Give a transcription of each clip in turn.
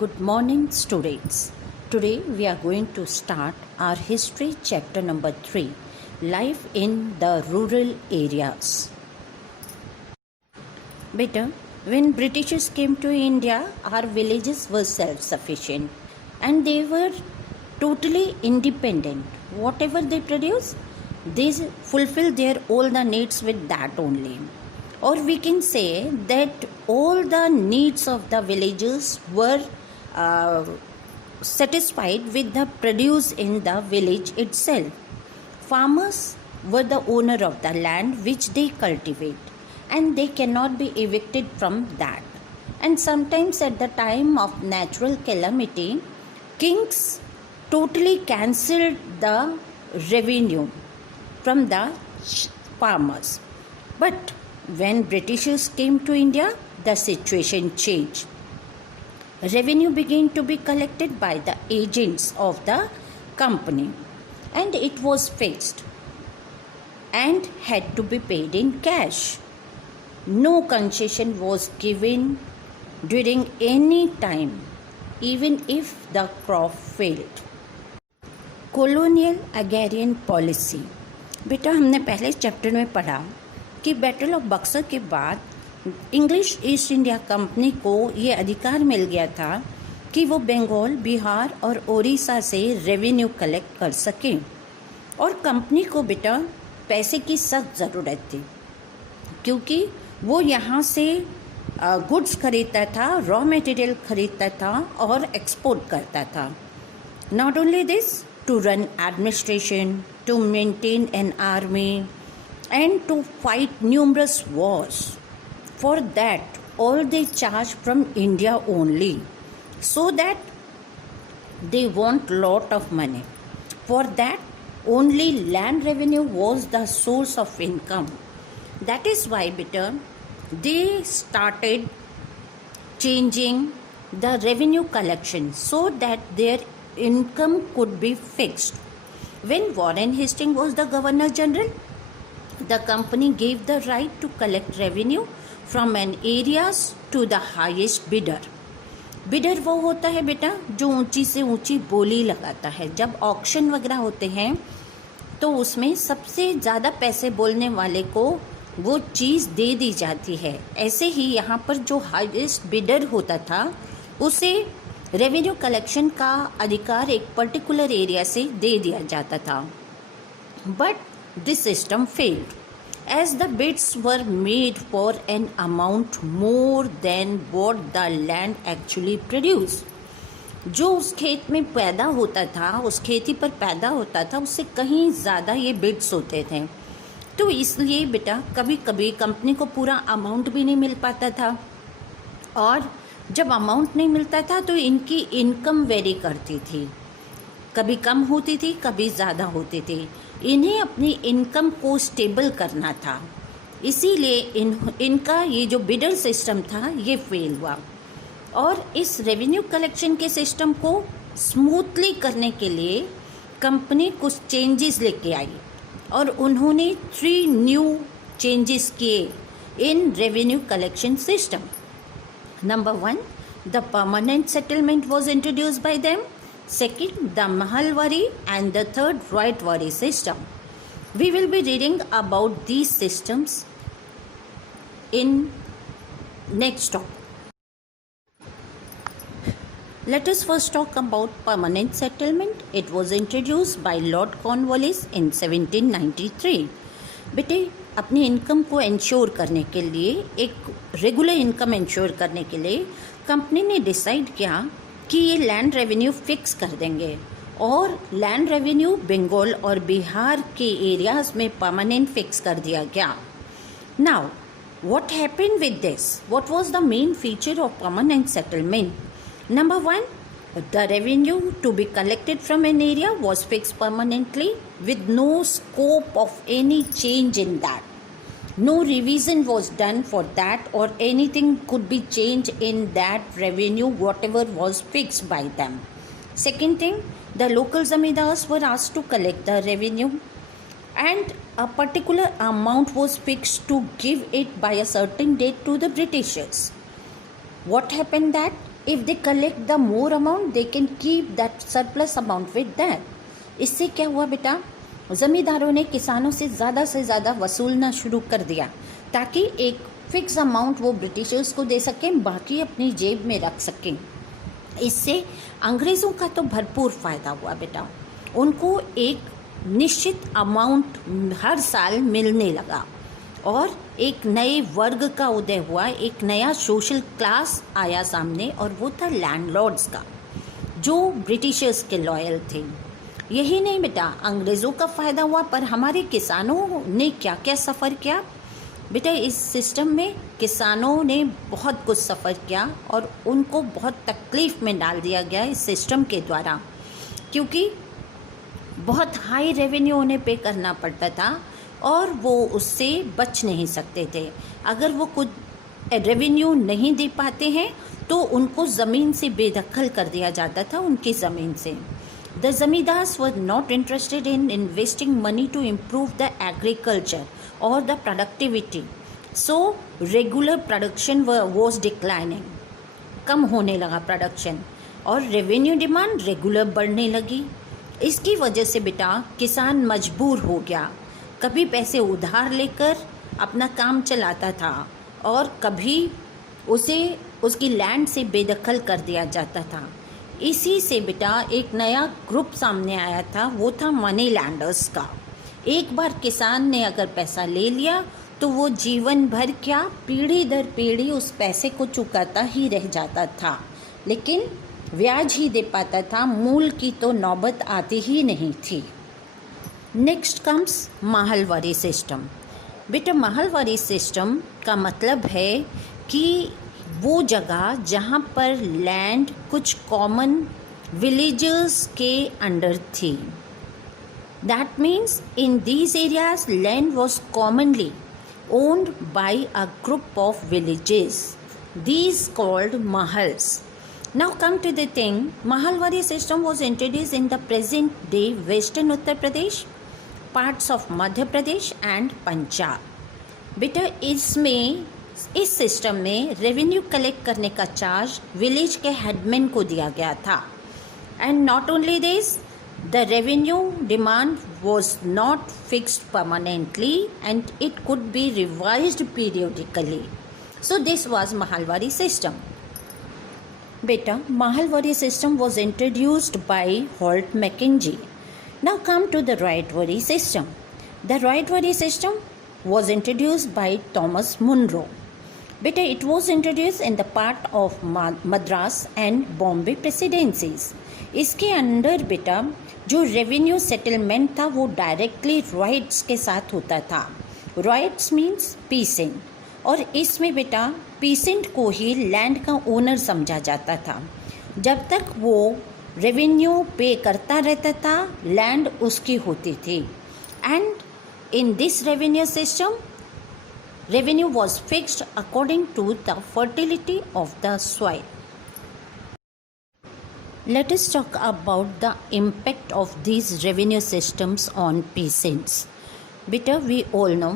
Good morning, students. Today we are going to start our history chapter number 3, Life in the Rural Areas. Beta, when Britishers came to India, our villages were self-sufficient and they were totally independent. Whatever they produce, they fulfill their all the needs with that only. Or we can say that all the needs of the villagers were satisfied with the produce in the village itself. Farmers were the owner of the land which they cultivate and they cannot be evicted from that. And sometimes at the time of natural calamity, kings totally cancelled the revenue from the farmers. But when Britishers came to India, the situation changed. Revenue began to be collected by the agents of the company and it was fixed and had to be paid in cash. No concession was given during any time, even if the crop failed. Colonial agrarian policy. बेटा हमने पहले chapter में पढ़ा कि battle of Buxar के बाद English east India company को ये अधिकार मिल गया था कि वो बंगाल, बिहार और उड़ीसा से रेवेन्यू कलेक्ट कर सकें और कंपनी को बेटा पैसे की सख्त ज़रूरत थी क्योंकि वो यहाँ से गुड्स खरीदता था, रॉ मटेरियल खरीदता था और एक्सपोर्ट करता था. Not only this, to run administration, to maintain an army and to fight numerous wars. For that, all they charge from India only, so that they want lot of money. For that, only land revenue was the source of income. That is why, beta, they started changing the revenue collection so that their income could be fixed. When Warren Hastings was the Governor General, the company gave the right to collect revenue from an areas to the highest bidder. Bidder वो होता है बेटा जो ऊंची से ऊंची बोली लगाता है. जब ऑक्शन वगैरह होते हैं तो उसमें सबसे ज़्यादा पैसे बोलने वाले को वो चीज़ दे दी जाती है. ऐसे ही यहाँ पर जो हाईएस्ट बिडर होता था उसे रेवेन्यू कलेक्शन का अधिकार एक पर्टिकुलर एरिया से दे दिया जाता था. But this system failed as the bids were made for an amount more than what the land actually produced. जो उस खेत में पैदा होता था, उस खेती पर पैदा होता था, उससे कहीं ज़्यादा ये बिड्स होते थे. तो इसलिए बेटा कभी कभी कंपनी को पूरा अमाउंट भी नहीं मिल पाता था और जब अमाउंट नहीं मिलता था तो इनकी इनकम वेरी करती थी. कभी कम होती थी, कभी ज़्यादा होती थी. इन्हें अपनी इनकम को स्टेबल करना था, इसीलिए इनका ये जो बिडर सिस्टम था ये फेल हुआ. और इस रेवेन्यू कलेक्शन के सिस्टम को स्मूथली करने के लिए कंपनी कुछ चेंजेस लेके आई और उन्होंने 3 न्यू चेंजेस किए in revenue collection system. Number 1, the permanent settlement was introduced by them. Second, the Mahalwari, and the third, Roytwari system. We will be reading about these systems in next talk. Let us first talk about permanent settlement. It was introduced by Lord Cornwallis in 1793. बेटे अपनी income को ensure करने के लिए, एक regular income ensure करने के लिए कंपनी ने डिसाइड किया कि ये लैंड रेवेन्यू फिक्स कर देंगे और लैंड रेवेन्यू बंगाल और बिहार के एरियाज में परमानेंट फिक्स कर दिया गया. Now what happened with this? What was the main feature of permanent settlement? Number 1, the revenue to be collected from an area was fix permanently with no scope of any change in that. No revision was done for that or anything could be changed in that revenue whatever was fixed by them. Second thing, the local zamindars were asked to collect the revenue and a particular amount was fixed to give it by a certain date to the Britishers. What happened that If they collect the more amount, they can keep that surplus amount with them. इससे क्या हुआ बेटा, ज़मींदारों ने किसानों से ज़्यादा वसूलना शुरू कर दिया ताकि एक फिक्स अमाउंट वो ब्रिटिशर्स को दे सकें, बाकी अपनी जेब में रख सकें। इससे अंग्रेज़ों का तो भरपूर फ़ायदा हुआ बेटा। उनको एक निश्चित अमाउंट हर साल मिलने लगा और एक नए वर्ग का उदय हुआ, एक नया सोशल क्लास आया सामने, और वो था लैंडलॉर्ड्स का, जो ब्रिटिशर्स के लॉयल थे। यही नहीं बेटा, अंग्रेज़ों का फ़ायदा हुआ, पर हमारे किसानों ने क्या क्या सफ़र किया बेटा। इस सिस्टम में किसानों ने बहुत कुछ सफ़र किया और उनको बहुत तकलीफ़ में डाल दिया गया इस सिस्टम के द्वारा, क्योंकि बहुत हाई रेवेन्यू उन्हें पे करना पड़ता था और वो उससे बच नहीं सकते थे। अगर वो कुछ रेवेन्यू नहीं दे पाते हैं तो उनको ज़मीन से बेदखल कर दिया जाता था, उनकी ज़मीन से। The zamindars were not interested in investing money to improve the agriculture और the productivity, so regular production was declining, कम होने लगा प्रोडक्शन, और रेवेन्यू डिमांड रेगुलर बढ़ने लगी। इसकी वजह से बेटा किसान मजबूर हो गया, कभी पैसे उधार लेकर अपना काम चलाता था और कभी उसे उसकी लैंड से बेदखल कर दिया जाता था। इसी से बेटा एक नया ग्रुप सामने आया था, वो था मनी लैंडर्स का। एक बार किसान ने अगर पैसा ले लिया तो वो जीवन भर क्या, पीढ़ी दर पीढ़ी उस पैसे को चुकाता ही रह जाता था, लेकिन ब्याज ही दे पाता था, मूल की तो नौबत आती ही नहीं थी। Next comes Mahalwari system. बेटा माहलवारी सिस्टम का मतलब है कि वो जगह जहाँ पर लैंड कुछ कॉमन विलेजर्स के अंडर थी। That means in these areas land was commonly owned by a group of villages, these called mahals. Now come to the thing, Mahalwari system was introduced in the present day western Uttar Pradesh, parts of Madhya Pradesh and Punjab। बेटा इसमें इस system में revenue collect करने का charge village के headman को दिया गया था। And not only this, the revenue demand was not fixed permanently and it could be revised periodically. So this was Mahalwari system. Beta, Mahalwari system was introduced by Holt Mackenzie. Now come to the Rights system. The Rights system was introduced by Thomas Munro. Beta, it was introduced in the part of Madras and Bombay presidencies. इसके under बेटा जो revenue settlement था वो directly rights के साथ होता था। Rights means pheasant, और इसमें बेटा पीसेंट को ही लैंड का ओनर समझा जाता था। जब तक वो रेवेन्यू पे करता रहता था लैंड उसकी होती थी। And in this revenue system revenue was fixed according to the fertility of the soil. Let us talk about the impact of these revenue systems on peasants. Beta, we all know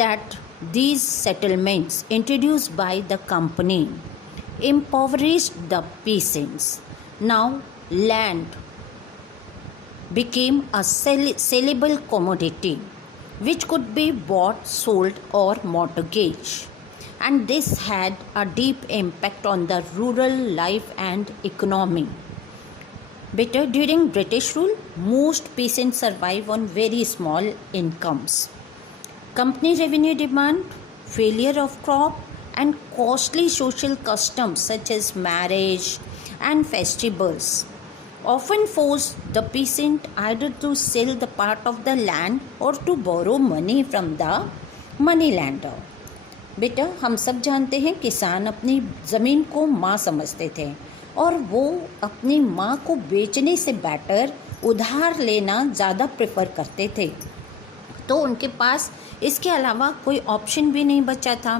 that these settlements introduced by the company impoverished the peasants. Now, land became a sellable commodity which could be bought, sold, or mortgaged. And this had a deep impact on the rural life and economy. Better, during British rule, most peasants survive on very small incomes. Company revenue demand, failure of crop, and costly social customs such as marriage and festivals often forced the peasant either to sell the part of the land or to borrow money from the moneylender. बेटा हम सब जानते हैं किसान अपनी ज़मीन को माँ समझते थे और वो अपनी माँ को बेचने से बेटर उधार लेना ज़्यादा प्रेफर करते थे, तो उनके पास इसके अलावा कोई ऑप्शन भी नहीं बचा था।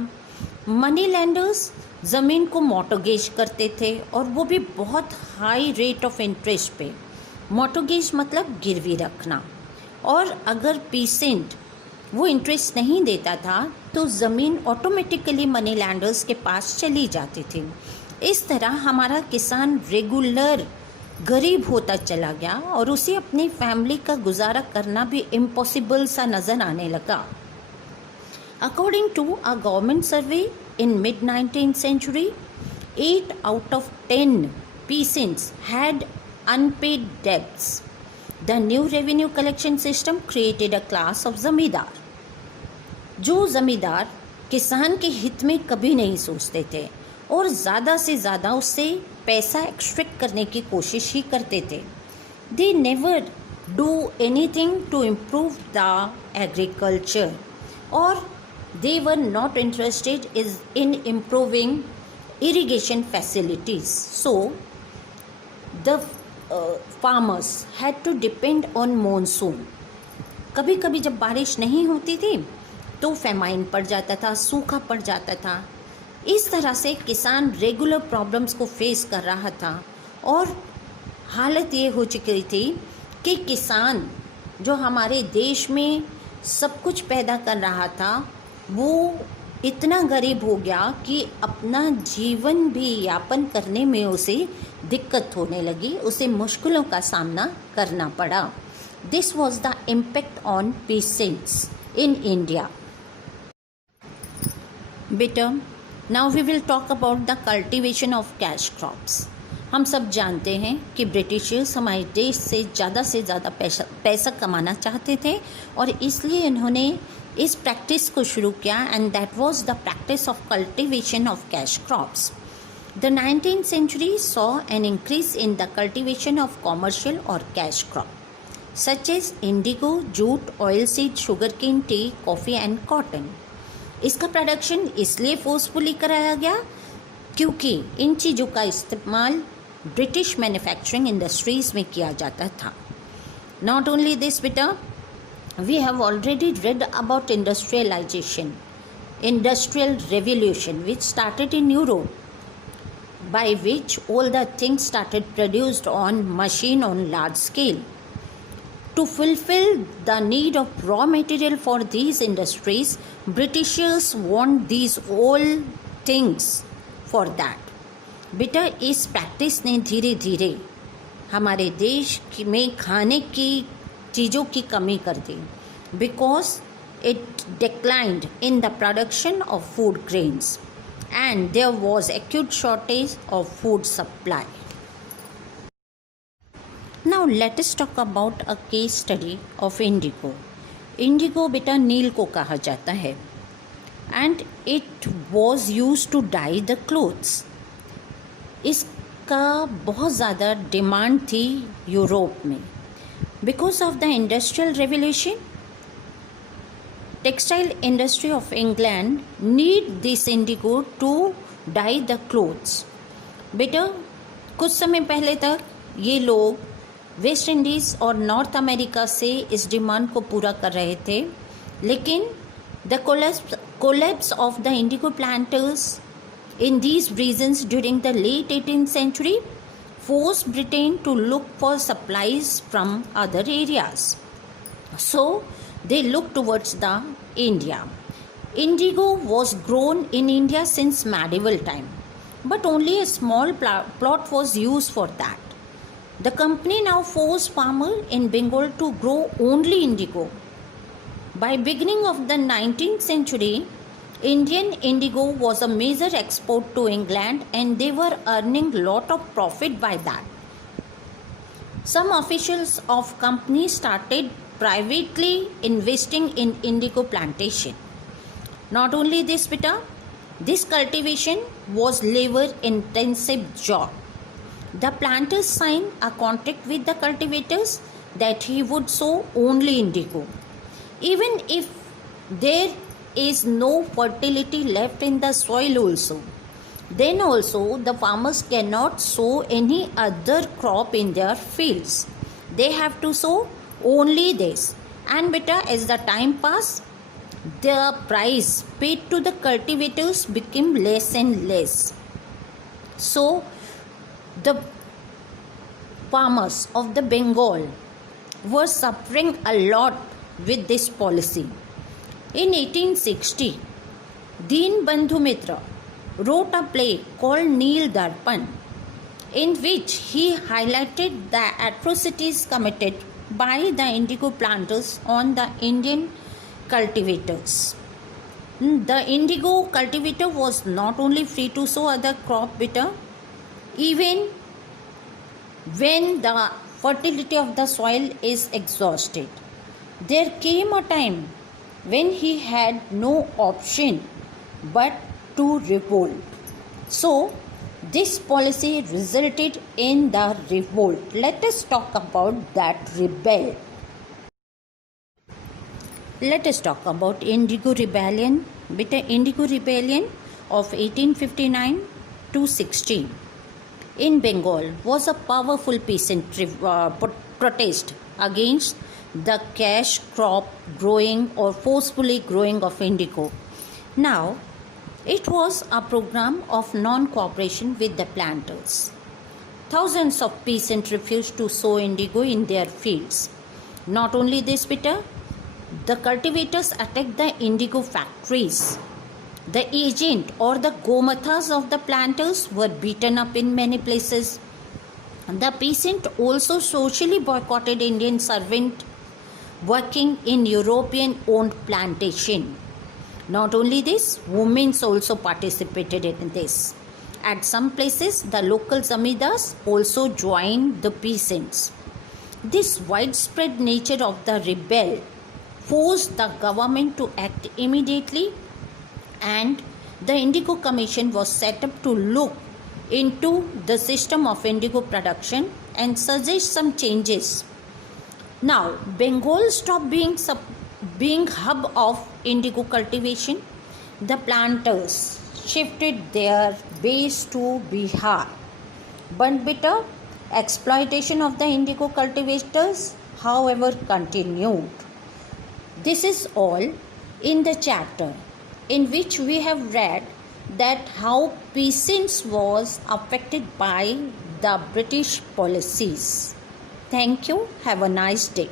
मनी लैंडर्स ज़मीन को मॉर्टगेज करते थे और वो भी बहुत हाई रेट ऑफ इंटरेस्ट पे। मॉर्टगेज मतलब गिरवी रखना, और अगर पीसेंट वो इंटरेस्ट नहीं देता था तो ज़मीन ऑटोमेटिकली मनी लैंडर्स के पास चली जाती थी। इस तरह हमारा किसान रेगुलर गरीब होता चला गया और उसे अपनी फैमिली का गुजारा करना भी इम्पॉसिबल सा नज़र आने लगा. According to a government survey in mid-19th century, 8 out of 10 peasants had unpaid debts. The new revenue collection system created a class of ज़मींदार, जो ज़मींदार किसान के हित में कभी नहीं सोचते थे और ज़्यादा से ज़्यादा उससे पैसा एक्सट्रैक्ट करने की कोशिश ही करते थे. They never do anything to improve the agriculture, or they were not interested in improving irrigation facilities. So the farmers had to depend on monsoon. कभी कभी जब बारिश नहीं होती थी तो फेमाइन पड़ जाता था, सूखा पड़ जाता था. इस तरह से किसान रेगुलर प्रॉब्लम्स को फेस कर रहा था और हालत ये हो चुकी थी कि किसान जो हमारे देश में सब कुछ पैदा कर रहा था वो इतना गरीब हो गया कि अपना जीवन भी यापन करने में उसे दिक्कत होने लगी, उसे मुश्किलों का सामना करना पड़ा. This was the impact on peasants in India. बेटा, now we will talk about the cultivation of cash crops. हम सब जानते हैं कि ब्रिटिशर्स हमारे देश से ज़्यादा पैसा कमाना चाहते थे और इसलिए इन्होंने इस प्रैक्टिस को शुरू किया, and that was the practice of cultivation of cash crops. The 19th century saw an increase in the cultivation of commercial or cash crop such as indigo, jute, oilseed, sugarcane, tea, coffee and cotton. इसका production इसलिए forcefully कराया गया क्योंकि इन चीज़ों का इस्तेमाल British manufacturing industries में किया जाता था. नॉट ओनली दिस बेटा, we have already read about industrialization, industrial revolution which started in Europe, by which all the things started produced on machine on large scale. To fulfill the need of raw material for these industries, Britishers want these all things for that. बेटा, इस practice ने धीरे धीरे हमारे देश में खाने की चीज़ों की कमी कर दी, because it declined in the production of food grains and there was acute shortage of food supply. Now let us talk about a case study of indigo. Indigo बेटा नील को कहा जाता है and it was use to dye the clothes. इसका बहुत ज़्यादा demand थी यूरोप में. Because of the industrial revolution, textile industry of England need this indigo to dye the clothes. बेटा, कुछ समय पहले तक ये लोग वेस्ट इंडीज़ और नॉर्थ अमेरिका से इस डिमांड को पूरा कर रहे थे, लेकिन the collapse of the indigo planters in these regions during the late 18th century forced Britain to look for supplies from other areas. So they looked towards the India. Indigo was grown in India since medieval time, but only a small plot was used for that. The company now forced farmers in Bengal to grow only indigo. By beginning of the 19th century, Indian indigo was a major export to England and they were earning lot of profit by that. Some officials of companies started privately investing in indigo plantation. Not only this beta, this cultivation was labor intensive job. The planters signed a contract with the cultivators that he would sow only indigo. Even if there is no fertility left in the soil also, then also the farmers cannot sow any other crop in their fields. They have to sow only this. And beta, as the time passed, the price paid to the cultivators became less and less. So the farmers of the Bengal were suffering a lot with this policy. In 1860, Deen Bandhu Mitra, wrote a play called Neel Darpan, in which he highlighted the atrocities committed by the indigo planters on the Indian cultivators. The indigo cultivator was not only free to sow other crop bitter, even when the fertility of the soil is exhausted. There came a time when he had no option but to revolt. So, this policy resulted in the revolt. Let us talk about that rebel. Let us talk about Indigo Rebellion. With the Indigo Rebellion of 1859 to 16 in Bengal was a powerful peasant protest against the cash crop growing or forcefully growing of indigo. Now, it was a program of non-cooperation with the planters. Thousands of peasants refused to sow indigo in their fields. Not only this bitter, the cultivators attacked the indigo factories. The agent or the gomathas of the planters were beaten up in many places. The peasant also socially boycotted Indian servant working in European owned plantation. Not only this, women also participated in this. At some places, the local zamindars also joined the peasants. This widespread nature of the rebel forced the government to act immediately, and the Indigo Commission was set up to look into the system of indigo production and suggest some changes. Now, Bengal stopped being hub of indigo cultivation. The planters shifted their base to Bihar. But bitter exploitation of the indigo cultivators, however, continued. This is all in the chapter in which we have read that how peasants was affected by the British policies. Thank you. Have a nice day.